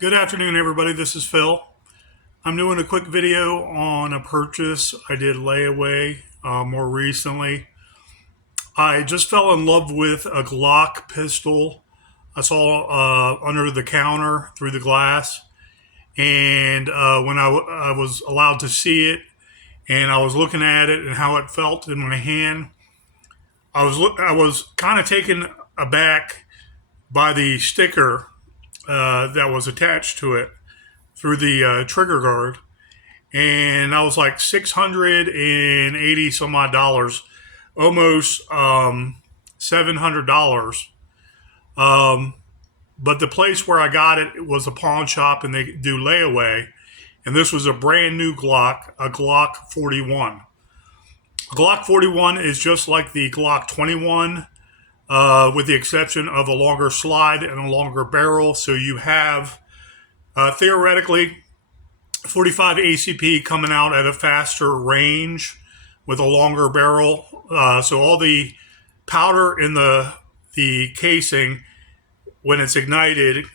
Good afternoon, everybody. This is Phil. I'm doing a quick video on a purchase I did layaway more recently. I just fell in love with a Glock pistol I saw under the counter through the glass. And when I was allowed to see it and I was looking at it and how it felt in my hand, I was kind of taken aback by the sticker that was attached to it through the trigger guard. And I was like 680 some odd dollars, almost $700. Um, but the place where I got it was a pawn shop, and they do layaway. And this was a brand new Glock, a Glock 41. Glock 41 is just like the Glock 21, with the exception of a longer slide and a longer barrel. So you have theoretically 45 ACP coming out at a faster range with a longer barrel. So all the powder in the casing, when it's ignited,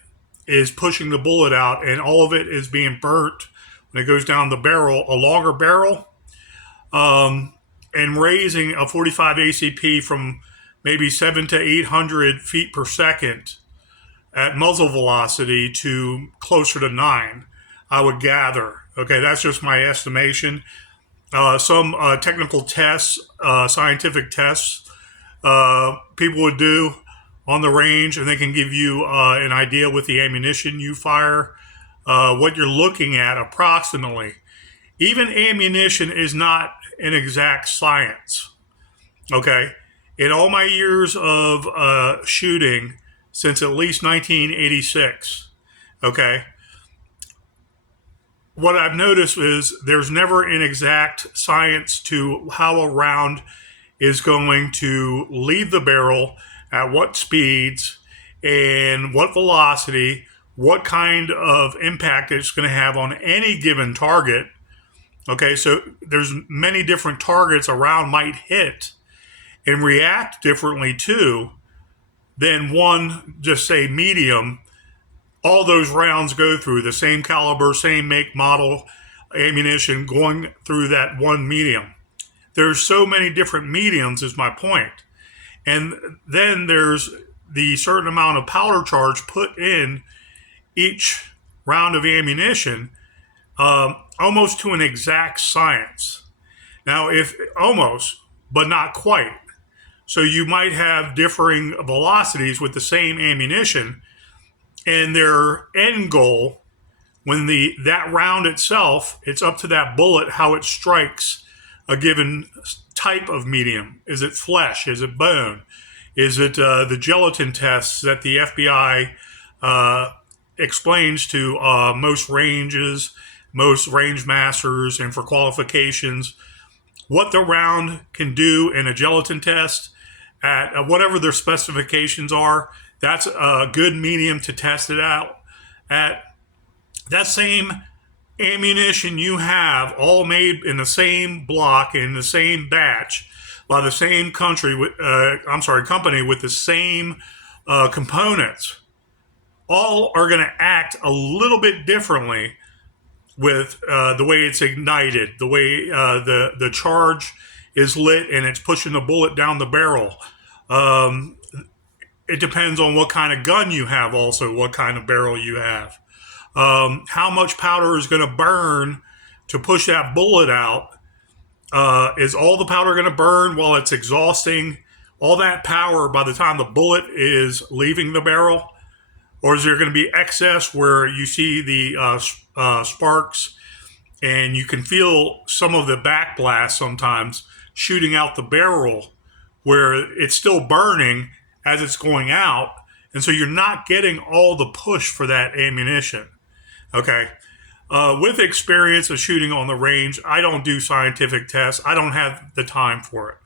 is pushing the bullet out, and all of it is being burnt when it goes down the barrel. A longer barrel, and raising a 45 ACP from maybe 7 to 800 feet per second at muzzle velocity to closer to 9, I would gather. Okay, that's just my estimation. Some technical tests, scientific tests, people would do on the range, and they can give you an idea with the ammunition you fire, what you're looking at approximately. Even ammunition is not an exact science. Okay, in all my years of shooting since at least 1986, okay, what I've noticed is there's never an exact science to how a round is going to leave the barrel, at what speeds and what velocity, what kind of impact it's going to have on any given target. Okay, so there's many different targets a round might hit and react differently to than one, just say medium. All those rounds go through the same caliber, same make, model ammunition going through that one medium. There's so many different mediums, is my point. And then there's the certain amount of powder charge put in each round of ammunition, almost to an exact science. Now, if almost, but not quite. So you might have differing velocities with the same ammunition, and their end goal, when that round itself, it's up to that bullet how it strikes a given type of medium. Is it flesh? Is it bone? Is it the gelatin tests that the FBI explains to most ranges, most range masters, and for qualifications, what the round can do in a gelatin test at whatever their specifications are. That's a good medium to test it out at. That same ammunition you have, all made in the same block, in the same batch, by the same company with the same components, all are going to act a little bit differently with the way it's ignited, the way the charge is lit, and it's pushing the bullet down the barrel. It depends on what kind of gun you have, also what kind of barrel you have. How much powder is going to burn to push that bullet out? Is all the powder going to burn while it's exhausting all that power by the time the bullet is leaving the barrel? Or is there going to be excess where you see the sparks and you can feel some of the backblast sometimes shooting out the barrel where it's still burning as it's going out? And so you're not getting all the push for that ammunition. Okay. With experience of shooting on the range, I don't do scientific tests. I don't have the time for it.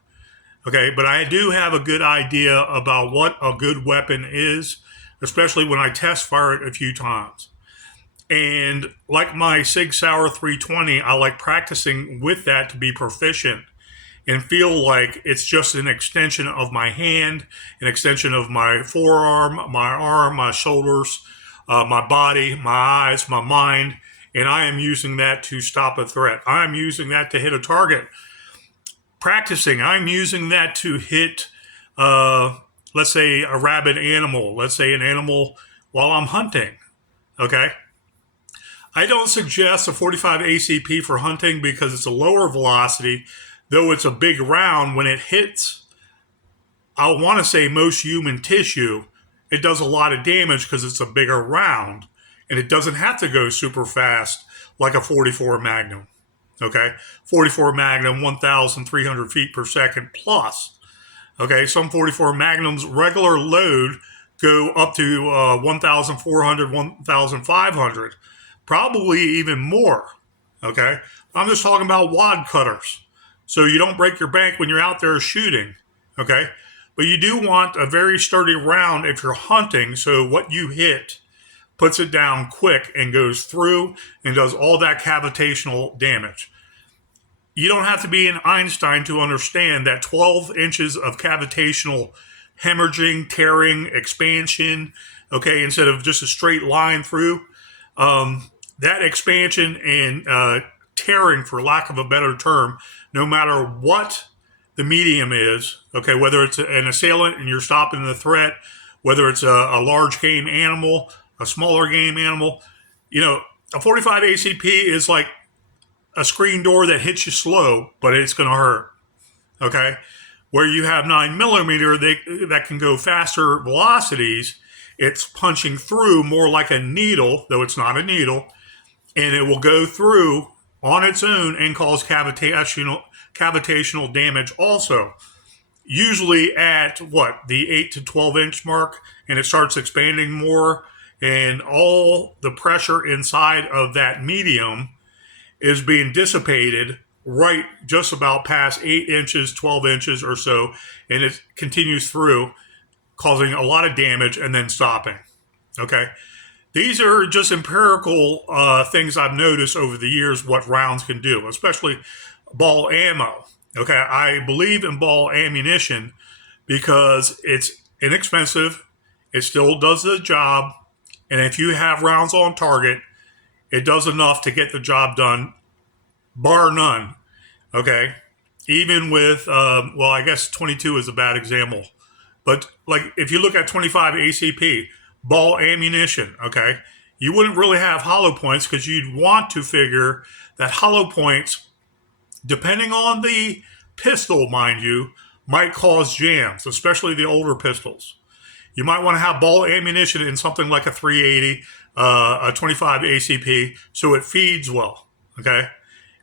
Okay. But I do have a good idea about what a good weapon is, especially when I test fire it a few times. And like my Sig Sauer 320, I like practicing with that to be proficient and feel like it's just an extension of my hand, an extension of my forearm, my arm, my shoulders, my body, my eyes, my mind, and I am using that to stop a threat. I'm using that to hit a target. Practicing, I'm using that to hit, let's say, a rabid animal, let's say an animal while I'm hunting. Okay. I don't suggest a 45 ACP for hunting because it's a lower velocity, though it's a big round. When it hits, I want to say most human tissue, it does a lot of damage because it's a bigger round and it doesn't have to go super fast like a 44 Magnum. Okay, 44 Magnum, 1,300 feet per second plus. Okay, some 44 Magnums regular load go up to 1,400, 1,500, probably even more. Okay, I'm just talking about wad cutters. So you don't break your bank when you're out there shooting. Okay, but you do want a very sturdy round if you're hunting. So what you hit puts it down quick and goes through and does all that cavitational damage. You don't have to be an Einstein to understand that 12 inches of cavitational hemorrhaging, tearing, expansion, okay, instead of just a straight line through, that expansion and tearing, for lack of a better term, no matter what the medium is, okay, whether it's an assailant and you're stopping the threat, whether it's a large game animal, a smaller game animal, a 45 ACP is like a screen door that hits you slow, but it's going to hurt. Okay, where you have 9mm that can go faster velocities, it's punching through more like a needle, though it's not a needle, and it will go through on its own and cause cavitational damage also. Usually at the 8 to 12 inch mark, and it starts expanding more, and all the pressure inside of that medium is being dissipated right just about past 8 inches, 12 inches or so, and it continues through, causing a lot of damage and then stopping. Okay? These are just empirical things I've noticed over the years what rounds can do, especially ball ammo. Okay? I believe in ball ammunition because it's inexpensive, it still does the job, and if you have rounds on target, it does enough to get the job done, bar none. Okay. Even with, I guess 22 is a bad example. But like if you look at 25 ACP, ball ammunition, okay, you wouldn't really have hollow points because you'd want to figure that hollow points, depending on the pistol, mind you, might cause jams, especially the older pistols. You might want to have ball ammunition in something like a 380, a 25 ACP, so it feeds well, okay?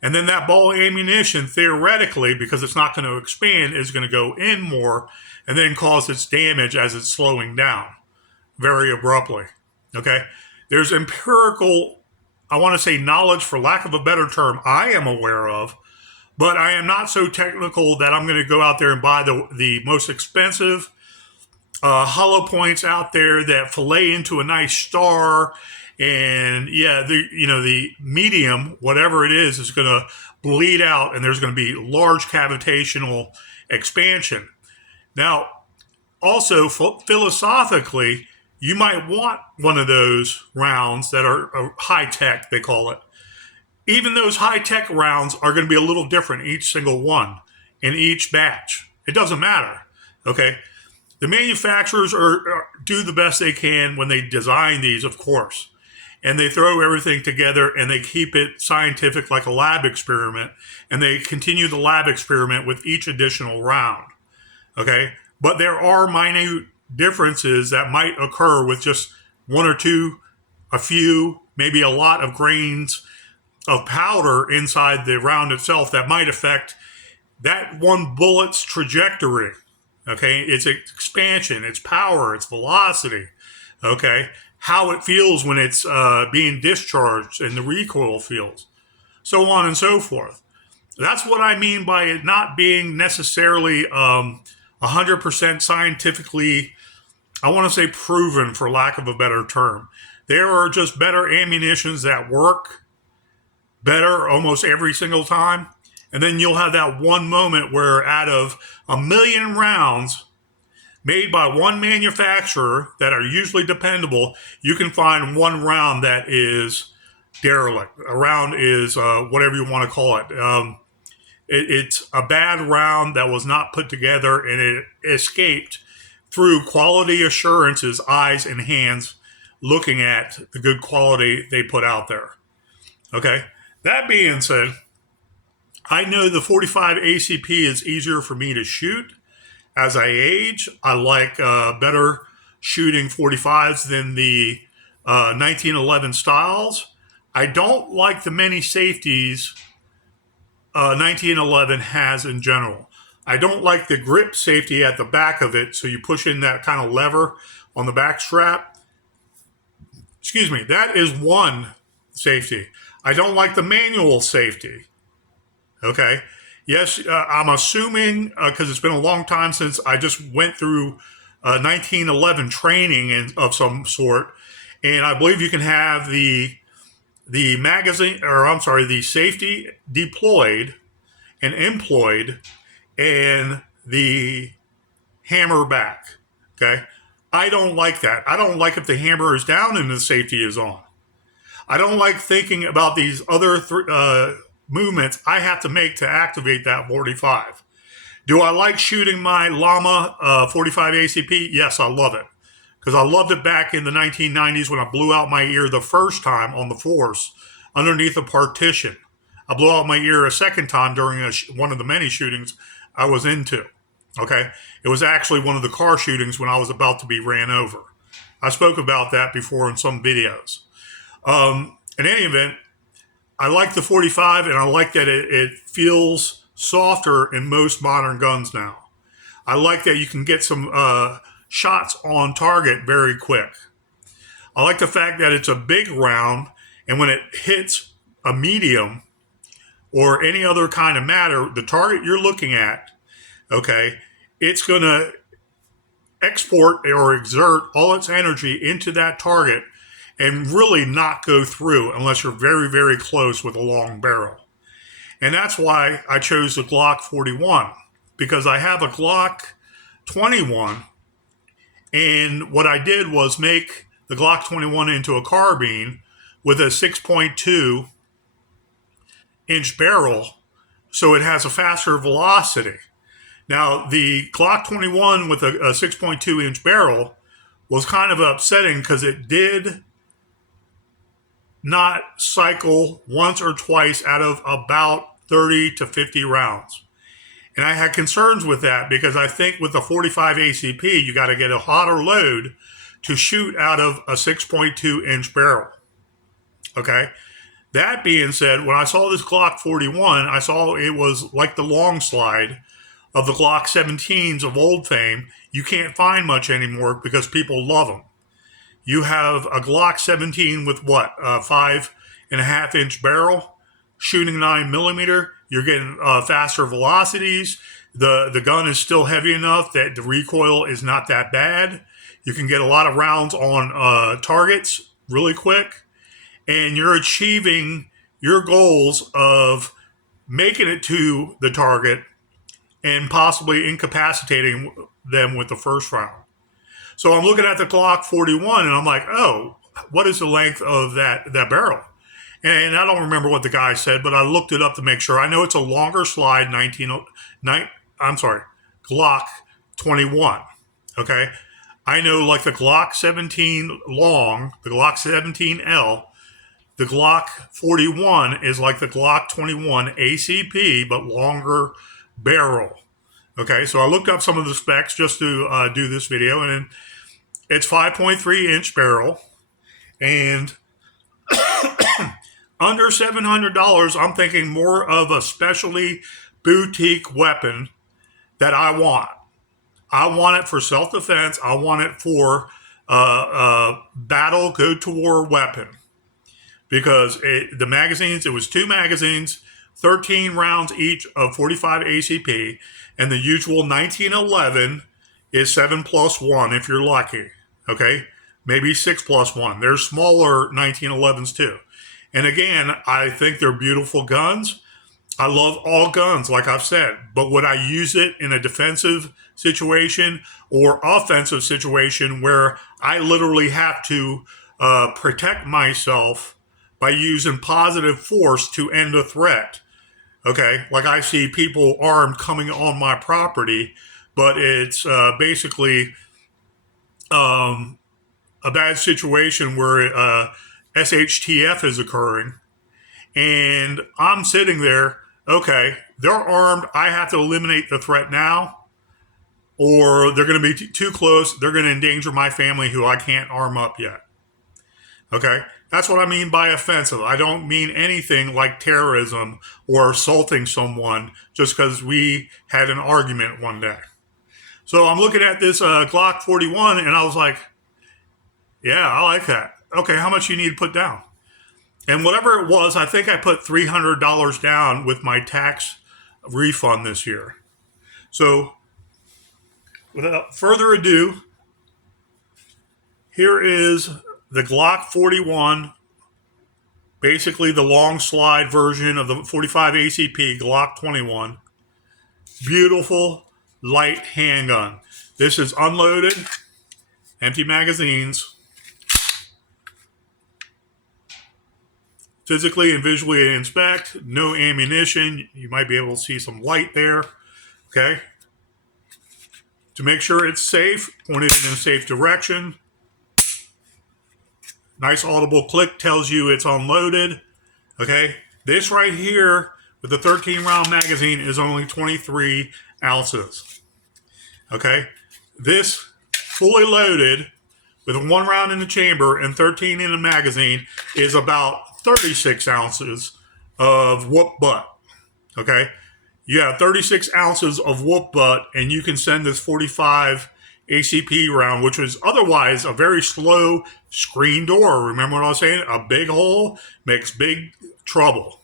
And then that ball ammunition, theoretically, because it's not going to expand, is going to go in more and then cause its damage as it's slowing down very abruptly, okay? There's empirical, I want to say knowledge, for lack of a better term, I am aware of, but I am not so technical that I'm going to go out there and buy the most expensive hollow points out there that fillet into a nice star, and the medium, whatever it is going to bleed out, and there's going to be large cavitational expansion. Now, also philosophically, you might want one of those rounds that are high tech, they call it. Even those high tech rounds are going to be a little different, each single one in each batch. It doesn't matter. Okay. The manufacturers do the best they can when they design these, of course, and they throw everything together and they keep it scientific like a lab experiment, and they continue the lab experiment with each additional round, okay? But there are minute differences that might occur with just one or two, a few, maybe a lot of grains of powder inside the round itself that might affect that one bullet's trajectory. Okay, its expansion, its power, its velocity, okay, how it feels when it's being discharged and the recoil feels, so on and so forth. That's what I mean by it not being necessarily 100% scientifically, I want to say proven, for lack of a better term. There are just better ammunitions that work better almost every single time. And then you'll have that one moment where out of 1,000,000 rounds, made by one manufacturer that are usually dependable, you can find one round that is derelict. A round is whatever you want to call it. It's a bad round that was not put together, and it escaped through quality assurance's eyes and hands looking at the good quality they put out there. Okay. That being said, I know the 45 ACP is easier for me to shoot. As I age, I like better shooting 45s than the 1911 styles. I don't like the many safeties 1911 has in general. I don't like the grip safety at the back of it, so you push in that kind of lever on the back strap. Excuse me, that is one safety. I don't like the manual safety. Okay. Yes, I'm assuming, because it's been a long time since I just went through 1911 training of some sort, and I believe you can have the magazine, or I'm sorry, the safety deployed and employed, and the hammer back. Okay. I don't like that. I don't like if the hammer is down and the safety is on. I don't like thinking about these other movements I have to make to activate that 45. Do I like shooting my Llama 45 ACP? Yes, I love it. Because I loved it back in the 1990s when I blew out my ear the first time on the force underneath a partition. I blew out my ear a second time during one of the many shootings I was into. Okay? It was actually one of the car shootings when I was about to be ran over. I spoke about that before in some videos. In any event, I like the 45, and I like that it feels softer in most modern guns now. I like that you can get some shots on target very quick. I like the fact that it's a big round, and when it hits a medium or any other kind of matter, the target you're looking at, okay, it's going to export or exert all its energy into that target and really not go through unless you're very, very close with a long barrel. And that's why I chose the Glock 41, because I have a Glock 21, and what I did was make the Glock 21 into a carbine with a 6.2 inch barrel, so it has a faster velocity. Now, the Glock 21 with a 6.2 inch barrel was kind of upsetting because it did not cycle once or twice out of about 30 to 50 rounds. And I had concerns with that because I think with the 45 ACP, you got to get a hotter load to shoot out of a 6.2 inch barrel. Okay. That being said, when I saw this Glock 41, I saw it was like the long slide of the Glock 17s of old fame. You can't find much anymore because people love them. You have a Glock 17 with what, 5.5 inch barrel, shooting 9mm. You're getting faster velocities. The gun is still heavy enough that the recoil is not that bad. You can get a lot of rounds on targets really quick, and you're achieving your goals of making it to the target and possibly incapacitating them with the first round. So I'm looking at the Glock 41 and I'm like, oh, what is the length of that barrel? And I don't remember what the guy said, but I looked it up to make sure. I know it's a longer slide, Glock 21. Okay. I know like the Glock 17 long, the Glock 17L, the Glock 41 is like the Glock 21 ACP, but longer barrel. Okay, so I looked up some of the specs just to do this video, and it's 5.3 inch barrel, and under $700, I'm thinking more of a specialty boutique weapon that I want. I want it for self-defense. I want it for battle, go-to-war weapon. Because the magazines, it was 2 magazines, 13 rounds each of 45 ACP, and the usual 1911 is 7+1 if you're lucky. Okay? Maybe 6+1. There's smaller 1911s too. And again, I think they're beautiful guns. I love all guns, like I've said, but would I use it in a defensive situation or offensive situation where I literally have to protect myself by using positive force to end a threat? Okay, like I see people armed coming on my property, but it's basically a bad situation where SHTF is occurring, and I'm sitting there. Okay, they're armed. I have to eliminate the threat now, or they're going to be too close. They're going to endanger my family, who I can't arm up yet. Okay, that's what I mean by offensive. I don't mean anything like terrorism or assaulting someone just because we had an argument one day. So I'm looking at this Glock 41, and I was like, yeah, I like that. Okay, how much you need to put down? And whatever it was, I think I put $300 down with my tax refund this year. So without further ado, here is the Glock 41, basically the long slide version of the 45 ACP Glock 21. Beautiful light handgun. This is unloaded, empty magazines. Physically and visually inspect, no ammunition. You might be able to see some light there. Okay. To make sure it's safe, point it in a safe direction. Nice audible click tells you it's unloaded. Okay. This right here with the 13 round magazine is only 23 ounces. Okay. This fully loaded with 1 round in the chamber and 13 in the magazine is about 36 ounces of whoop butt. Okay. You have 36 ounces of whoop butt, and you can send this 45 ACP round, which was otherwise a very slow screen door. Remember what I was saying? A big hole makes big trouble.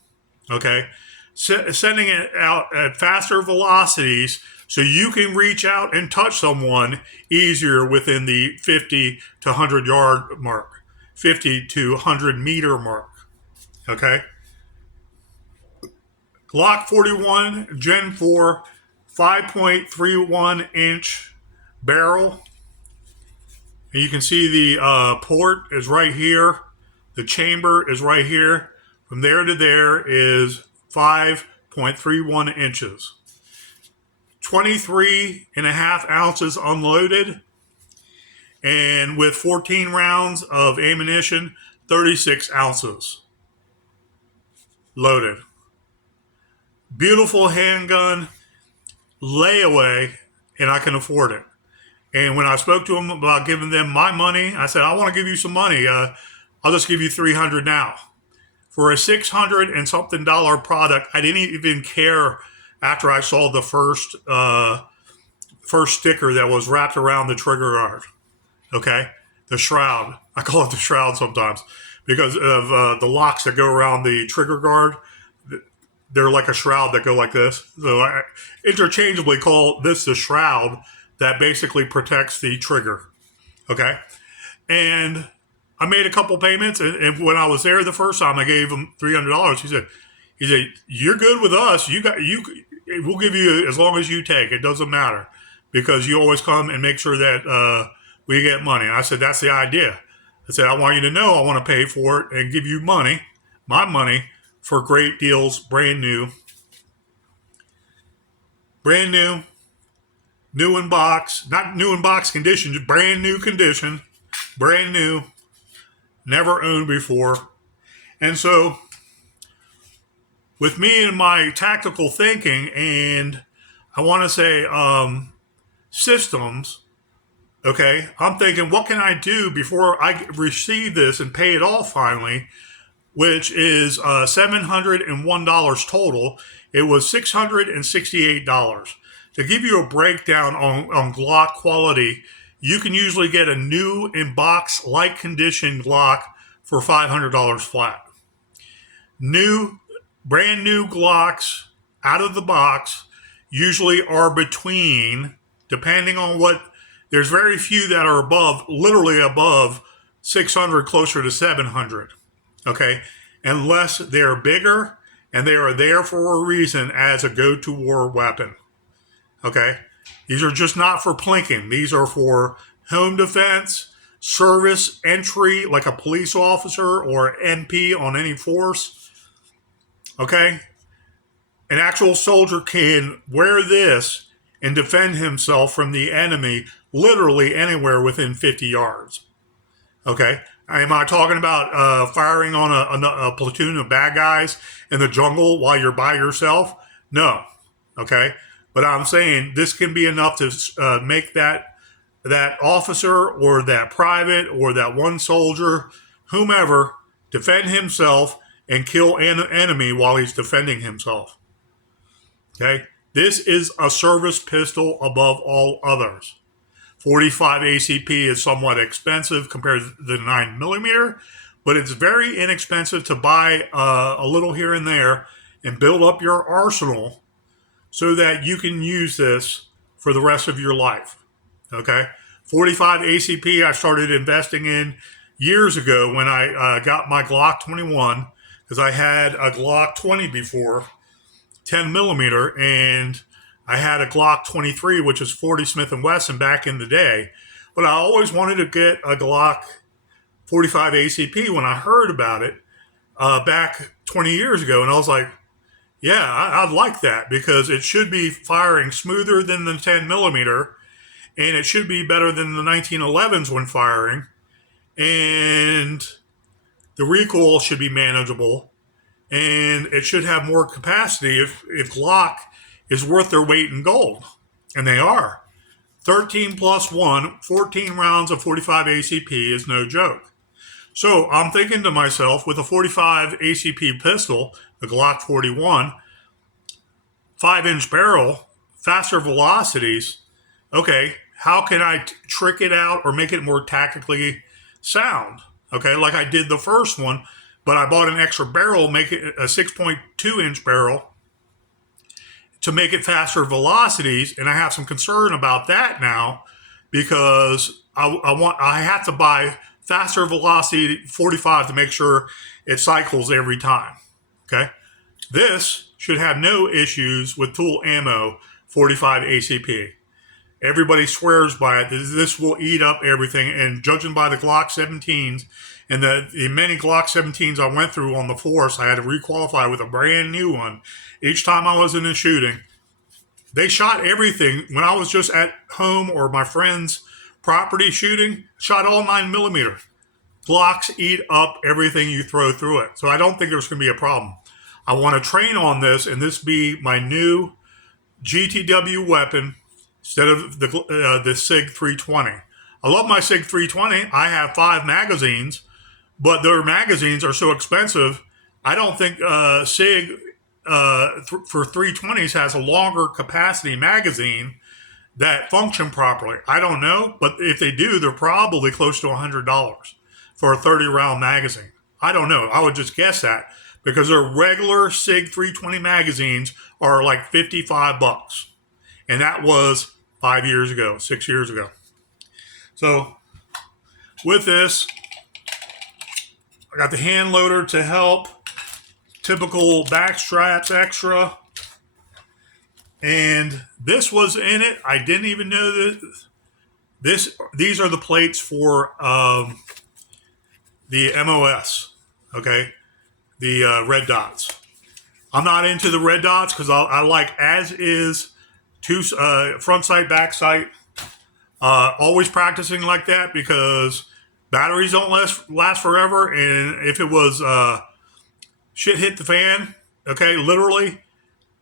Okay. Sending it out at faster velocities so you can reach out and touch someone easier within the 50 to 100 yard mark, 50 to 100 meter mark. Okay. Glock 41 Gen 4 5.31 inch barrel. And you can see the port is right here. The chamber is right here. From there to there is 5.31 inches. 23 and a half ounces unloaded. And with 14 rounds of ammunition, 36 ounces loaded. Beautiful handgun, layaway, and I can afford it. And when I spoke to them about giving them my money, I said, I want to give you some money. I'll just give you $300 now. For a $600 and something product, I didn't even care after I saw the first sticker that was wrapped around the trigger guard. Okay? The shroud. I call it the shroud sometimes because of the locks that go around the trigger guard. They're like a shroud that go like this. So I interchangeably call this the shroud that basically protects the trigger. Okay? And I made a couple payments, and when I was there the first time, I gave him $300. He said, "You're good with us. We'll give you as long as you take. It doesn't matter because you always come and make sure that we get money." And I said, "That's the idea." I said, "I want you to know I want to pay for it and give you money, my money, for great deals, brand new, new in box, not new in box condition, just brand new condition, brand new, never owned before." And so with me and my tactical thinking, and I want to say systems, okay, I'm thinking, what can I do before I receive this and pay it off finally, which is $701 total. It was $668. To give you a breakdown on Glock quality, you can usually get a new in box like condition Glock for $500 flat. Brand new Glocks out of the box usually are between, depending on what, there's very few that are literally above 600, closer to 700. Okay, unless they're bigger and they are there for a reason as a go-to-war weapon. Okay? These are just not for plinking. These are for home defense, service entry, like a police officer or MP on any force. Okay? An actual soldier can wear this and defend himself from the enemy literally anywhere within 50 yards. Okay? Am I talking about firing on a platoon of bad guys in the jungle while you're by yourself? No. Okay? But I'm saying this can be enough to make that officer or that private or that one soldier, whomever, defend himself and kill an enemy while he's defending himself. Okay? This is a service pistol above all others. 45 ACP is somewhat expensive compared to the 9mm, but it's very inexpensive to buy a little here and there and build up your arsenal so that you can use this for the rest of your life. Okay? 45 ACP I started investing in years ago when I got my Glock 21, because I had a Glock 20 before, 10mm, and I had a Glock 23, which is 40 Smith & Wesson back in the day. But I always wanted to get a Glock 45 ACP when I heard about it back 20 years ago. And I was like, yeah, I'd like that because it should be firing smoother than the 10mm, and it should be better than the 1911s when firing. And the recoil should be manageable. And it should have more capacity if Glock is worth their weight in gold. And they are. 13 plus 1, 14 rounds of 45 ACP is no joke. So I'm thinking to myself, with a 45 ACP pistol, the Glock 41, 5-inch barrel, faster velocities, okay, how can I trick it out or make it more tactically sound? Okay, like I did the first one, but I bought an extra barrel, make it a 6.2-inch barrel to make it faster velocities, and I have some concern about that now because I have to buy faster velocity 45 to make sure it cycles every time. Okay, this should have no issues with tool ammo 45 ACP. Everybody swears by it. This will eat up everything, and judging by the Glock 17s and the many Glock 17s I went through on the force, I had to requalify with a brand new one each time I was in a shooting. They shot everything. When I was just at home or my friend's property shooting, shot all 9mm. Glocks eat up everything you throw through it. So I don't think there's going to be a problem. I want to train on this, and this be my new GTW weapon instead of the SIG 320. I love my SIG 320. I have 5 magazines, but their magazines are so expensive. I don't think SIG for 320s has a longer capacity magazine that function properly. I don't know, but if they do, they're probably close to $100 for a 30-round magazine. I don't know. I would just guess that because their regular SIG 320 magazines are like $55. And that was 5 years ago, 6 years ago. So with this, I got the hand loader to help, typical back straps extra, and this was in it. I didn't even know that these are the plates for the MOS, okay, the red dots. I'm not into the red dots because I like as is, two front sight, back sight. Always practicing like that because batteries don't last forever. And if it was shit hit the fan, okay, literally,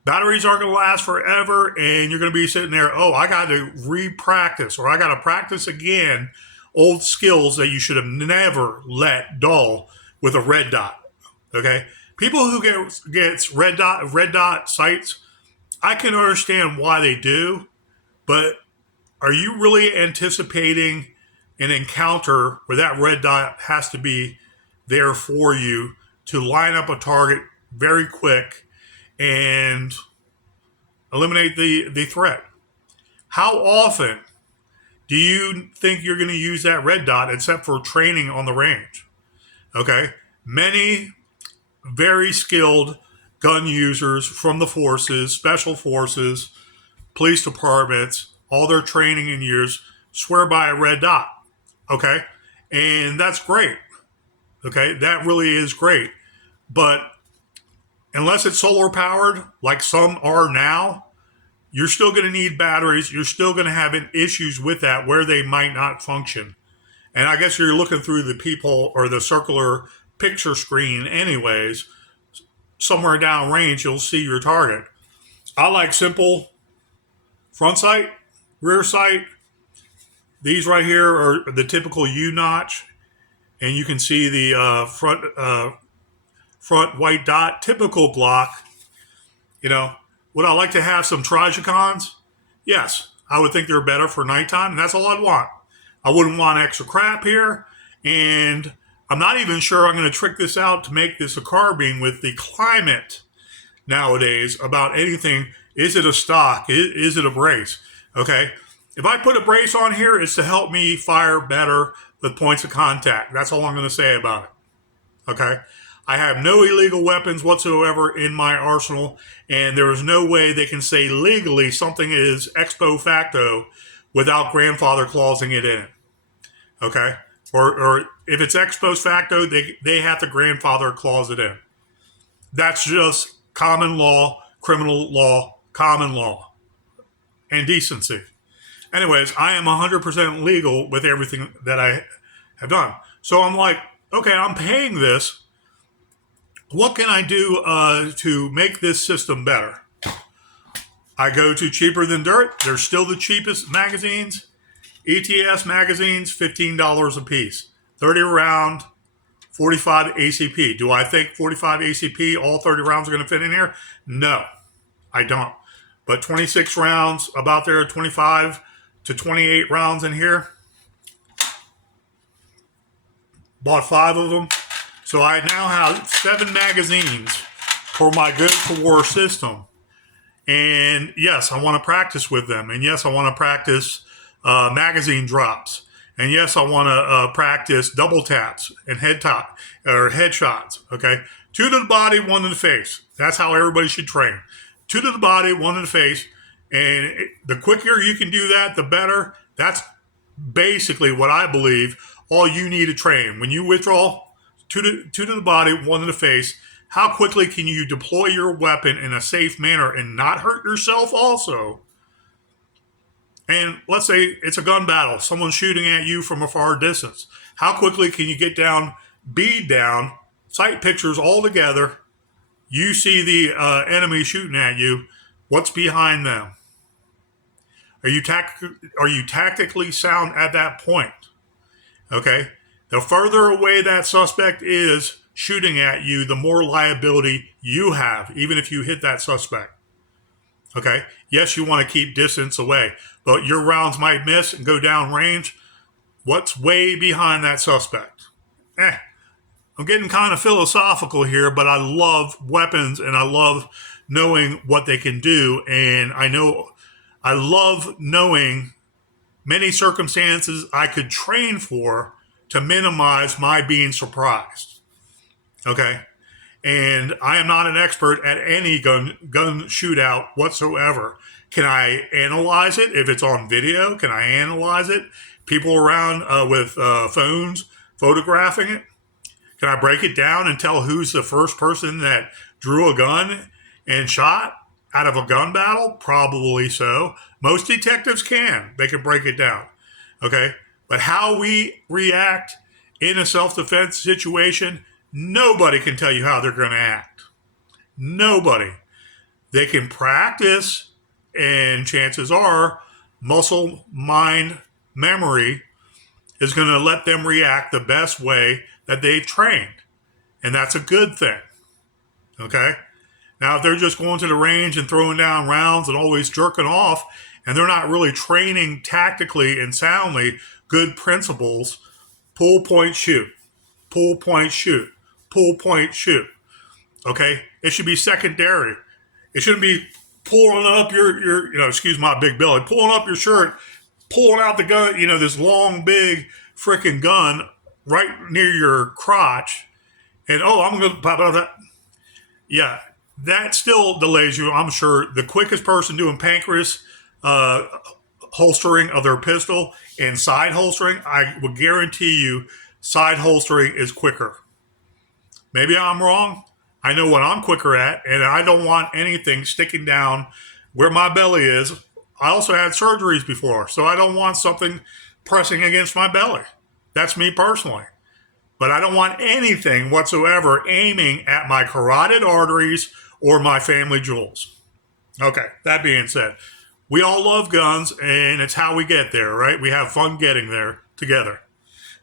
batteries aren't going to last forever. And you're going to be sitting there, oh, I got to re-practice or I got to practice again old skills that you should have never let dull with a red dot, okay? People who get red dot sights, I can understand why they do, but are you really anticipating an encounter where that red dot has to be there for you to line up a target very quick and eliminate the threat? How often do you think you're going to use that red dot except for training on the range? Okay. Many very skilled gun users from the forces, special forces, police departments, all their training and years swear by a red dot. Okay. And that's great. Okay. That really is great. But unless it's solar powered, like some are now, you're still going to need batteries. You're still going to have issues with that where they might not function. And I guess you're looking through the people or the circular picture screen anyways. Somewhere down range, you'll see your target. I like simple front sight, rear sight. These right here are the typical U-notch. And you can see the front white dot, typical Glock. You know, would I like to have some Trigicons? Yes, I would think they're better for nighttime, and that's all I'd want. I wouldn't want extra crap here, and I'm not even sure I'm going to trick this out to make this a carbine with the climate nowadays about anything. Is it a stock? Is it a brace? Okay. If I put a brace on here, it's to help me fire better with points of contact. That's all I'm going to say about it. Okay. I have no illegal weapons whatsoever in my arsenal, and there is no way they can say legally something is ex post facto without grandfather clausing it in. Okay? Or if it's ex post facto, they have to grandfather clause it in. That's just common law, criminal law, common law, and decency. Anyways, I am 100% legal with everything that I have done. So I'm like, okay, I'm paying this. What can I do to make this system better? I go to cheaper than dirt. They're still the cheapest magazines. ETS magazines, $15 a piece. 30 round, 45 ACP. Do I think 45 ACP, all 30 rounds are going to fit in here? No, I don't. But 26 rounds, about there, 25 to 28 rounds in here. Bought 5 of them. So I now have 7 magazines for my good for war system. And yes, I want to practice with them. And yes, I want to practice magazine drops. And yes, I want to practice double taps and headshots. Okay, 2 to the body, 1 to the face. That's how everybody should train. 2 to the body, 1 to the face. And the quicker you can do that, the better. That's basically what I believe. All you need to train when you withdraw. 2 to the body, 1 to the face. How quickly can you deploy your weapon in a safe manner and not hurt yourself also? And let's say it's a gun battle. Someone's shooting at you from a far distance. How quickly can you get down, bead down, sight pictures all together? You see the enemy shooting at you. What's behind them? Are you tactically sound at that point? Okay? The further away that suspect is shooting at you, the more liability you have, even if you hit that suspect. Okay? Yes, you want to keep distance away, but your rounds might miss and go down range. What's way behind that suspect? I'm getting kind of philosophical here, but I love weapons and I love knowing what they can do. And I love knowing many circumstances I could train for to minimize my being surprised. Okay? And I am not an expert at any gun shootout whatsoever. Can I analyze it if it's on video? Can I analyze it? People around with phones photographing it? Can I break it down and tell who's the first person that drew a gun and shot out of a gun battle? Probably so. Most detectives can. They can break it down. Okay? But how we react in a self-defense situation, nobody can tell you how they're going to act. Nobody. They can practice, and chances are muscle, mind, memory is going to let them react the best way that they trained. And that's a good thing. Okay? Now, if they're just going to the range and throwing down rounds and always jerking off, and they're not really training tactically and soundly good principles, pull, point, shoot. Pull, point, shoot. Pull, point, shoot. Okay? It should be secondary. It shouldn't be pulling up your excuse my big belly, pulling up your shirt, pulling out the gun, this long, big freaking gun right near your crotch. And, I'm going to pop out that. Yeah. that still delays you. I'm sure the quickest person doing pancreas holstering of their pistol and side holstering, I would guarantee you side holstering is quicker. Maybe I'm wrong. I know what I'm quicker at, and I don't want anything sticking down where my belly is. I also had surgeries before, so I don't want something pressing against my belly. That's me personally. But I don't want anything whatsoever aiming at my carotid arteries or my family jewels. Okay, that being said, we all love guns, and it's how we get there, right? We have fun getting there together.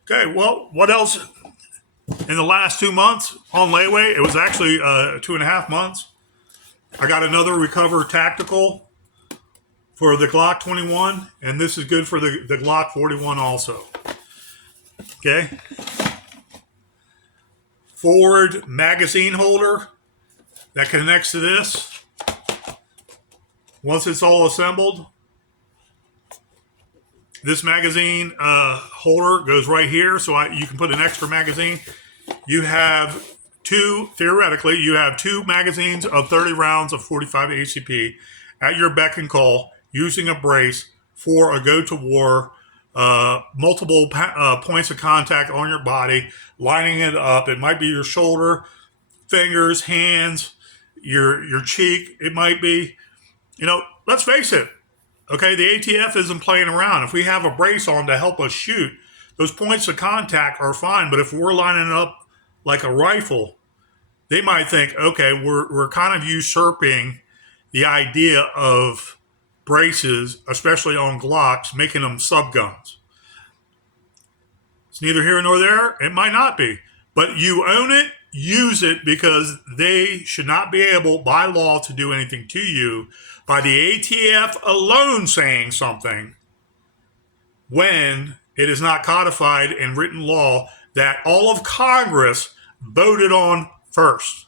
Okay, well, what else? In the last 2 months on layaway, it was actually 2.5 months. I got another Recover Tactical for the Glock 21, and this is good for the Glock 41 also. Okay. Forward magazine holder that connects to this. Once it's all assembled, this magazine holder goes right here, so you can put an extra magazine. You have theoretically, you have two magazines of 30 rounds of 45 ACP at your beck and call using a brace for a go-to-war, multiple points of contact on your body, lining it up. It might be your shoulder, fingers, hands, your cheek. It might be, let's face it. Okay, the ATF isn't playing around. If we have a brace on to help us shoot, those points of contact are fine. But if we're lining it up like a rifle, they might think, okay, we're kind of usurping the idea of braces, especially on Glocks, making them subguns. It's neither here nor there. It might not be. But you own it, use it, because they should not be able, by law, to do anything to you by the ATF alone saying something when it is not codified in written law that all of Congress voted on first.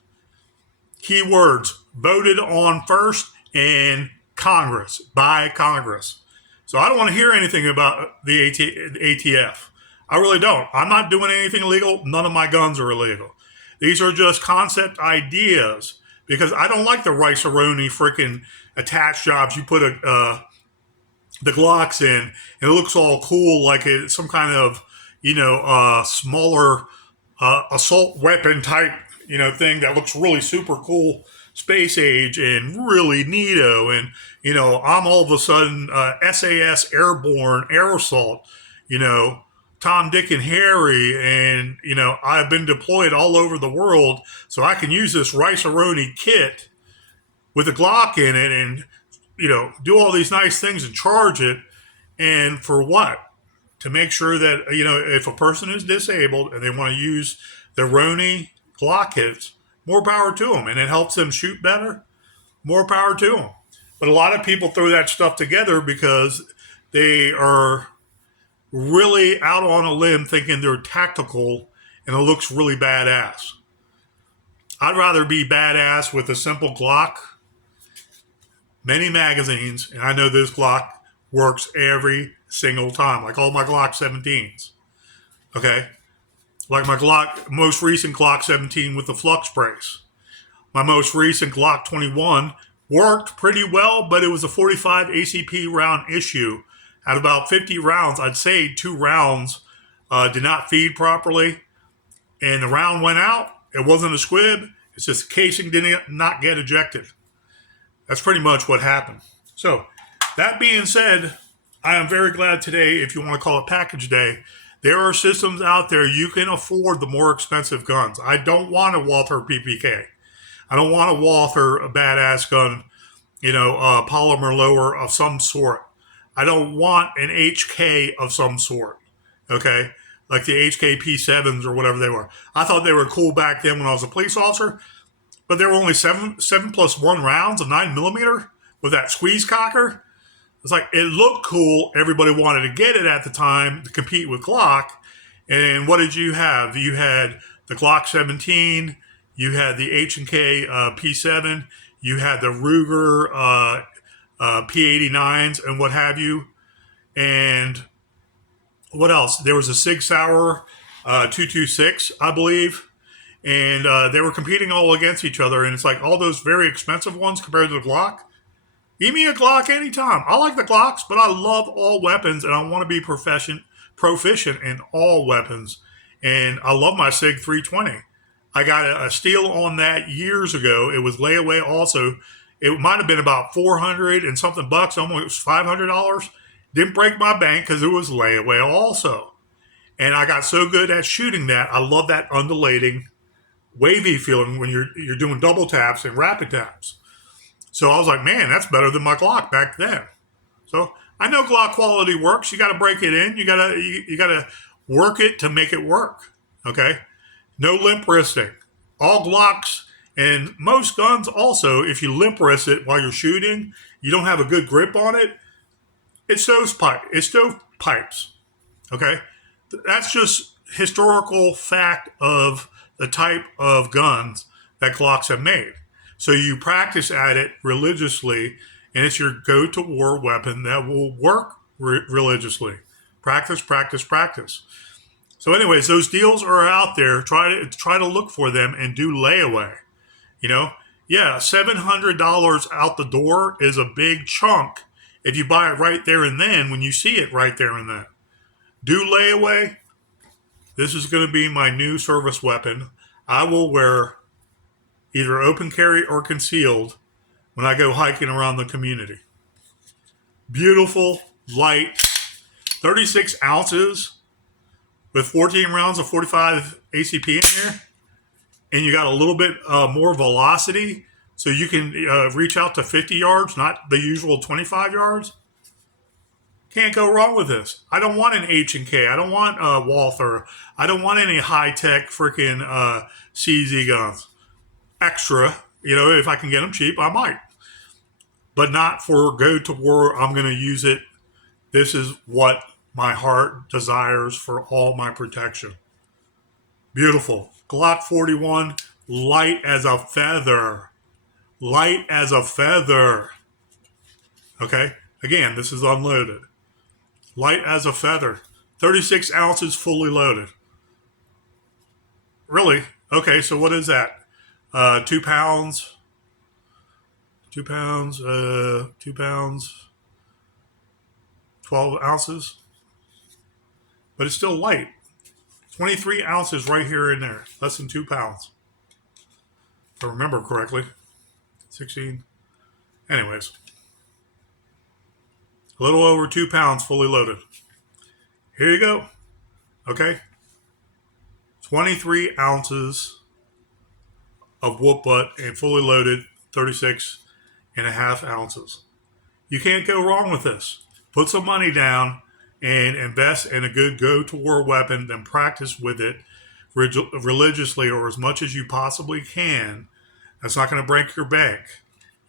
Keywords, voted on first in Congress, by Congress. So I don't want to hear anything about the ATF. I really don't. I'm not doing anything illegal. None of my guns are illegal. These are just concept ideas, because I don't like the rice-a-roni freaking attached jobs. You put the Glocks in, and it looks all cool, like it's some kind of, smaller assault weapon type, thing that looks really super cool, space age, and really neato. And, I'm all of a sudden SAS airborne, air assault, Tom, Dick, and Harry, and, I've been deployed all over the world, so I can use this rice-a-roni kit with a Glock in it and, do all these nice things and charge it. And for what? To make sure that, if a person is disabled and they want to use the Roni Glock hits, more power to them. And it helps them shoot better, more power to them. But a lot of people throw that stuff together because they are really out on a limb thinking they're tactical and it looks really badass. I'd rather be badass with a simple Glock, many magazines, and I know this Glock works every single time, like all my Glock 17s. Okay? Like my most recent Glock 17 with the flux brace. My most recent Glock 21 worked pretty well, but it was a 45 ACP round issue. At about 50 rounds, I'd say 2 rounds did not feed properly, and the round went out. It wasn't a squib. It's just the casing did not get ejected. That's pretty much what happened. So, that being said, I am very glad today, if you want to call it package day, there are systems out there you can afford the more expensive guns. I don't want a Walther PPK. I don't want a Walther, a badass gun, polymer lower of some sort. I don't want an HK of some sort, okay? Like the HK P7s or whatever they were. I thought they were cool back then when I was a police officer, but there were only 7+1 rounds of 9mm with that squeeze cocker. It's like, it looked cool. Everybody wanted to get it at the time to compete with Glock. And what did you have? You had the Glock 17. You had the H&K P7. You had the Ruger P89s and what have you. And what else? There was a Sig Sauer 226, I believe. and they were competing all against each other. And it's like all those very expensive ones compared to the Glock. Give me a Glock anytime. I like the Glocks, but I love all weapons, and I want to be proficient in all weapons. And I love my Sig 320. I got a steal on that years ago. It was layaway also. It might have been about 400 and something bucks, almost $500. Didn't break my bank because it was layaway also. And I got so good at shooting that. I love that undulating, wavy feeling when you're doing double taps and rapid taps. So I was like, man, that's better than my Glock back then. So I know Glock quality works. You got to break it in. You gotta work it to make it work. Okay, no limp wristing. All Glocks and most guns also, if you limp wrist it while you're shooting, you don't have a good grip on it. It stovepipes. Okay, that's just historical fact of the type of guns that Glocks have made. So you practice at it religiously, and it's your go-to-war weapon that will work religiously. Practice, practice, practice. So, anyways, those deals are out there. Try to look for them and do layaway. You know, yeah, $700 out the door is a big chunk if you buy it right there and then. When you see it right there and then, do layaway. This is going to be my new service weapon. I will wear either open carry or concealed when I go hiking around the community. Beautiful, light, 36 ounces with 14 rounds of 45 ACP in here. And you got a little bit more velocity, so you can reach out to 50 yards, not the usual 25 yards. Can't go wrong with this. I don't want an H&K. I don't want Walther. I don't want any high-tech freaking CZ guns. Extra, if I can get them cheap, I might. But not for go to war. I'm going to use it. This is what my heart desires for all my protection. Beautiful. Glock 41, light as a feather. Light as a feather. Okay? Again, this is unloaded. Light as a feather. 36 ounces fully loaded. Really? Okay, so what is that? 2 pounds. 2 pounds. 2 pounds. 12 ounces. But it's still light. 23 ounces right here and there. Less than 2 pounds. If I remember correctly. 16. Anyways. A little over 2 pounds fully loaded. Here you go. Okay. 23 ounces of whoop butt and fully loaded 36 and a half ounces. You can't go wrong with this. Put some money down and invest in a good go-to-war weapon, then practice with it religiously or as much as you possibly can. That's not going to break your bank.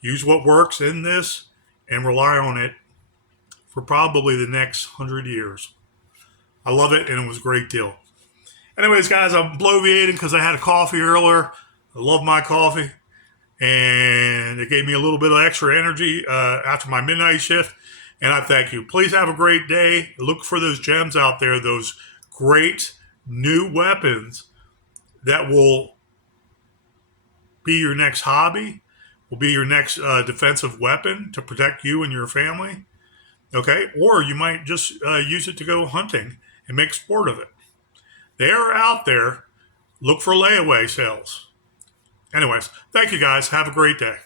Use what works in this and rely on it for probably the next 100 years. I love it, and it was a great deal. Anyways, guys, I'm bloviating because I had a coffee earlier. I love my coffee, and it gave me a little bit of extra energy after my midnight shift, and I thank you. Please have a great day. Look for those gems out there, those great new weapons that will be your next hobby, will be your next defensive weapon to protect you and your family. Okay? Or you might just use it to go hunting and make sport of it. They are out there. Look for layaway sales. Anyways, thank you guys. Have a great day.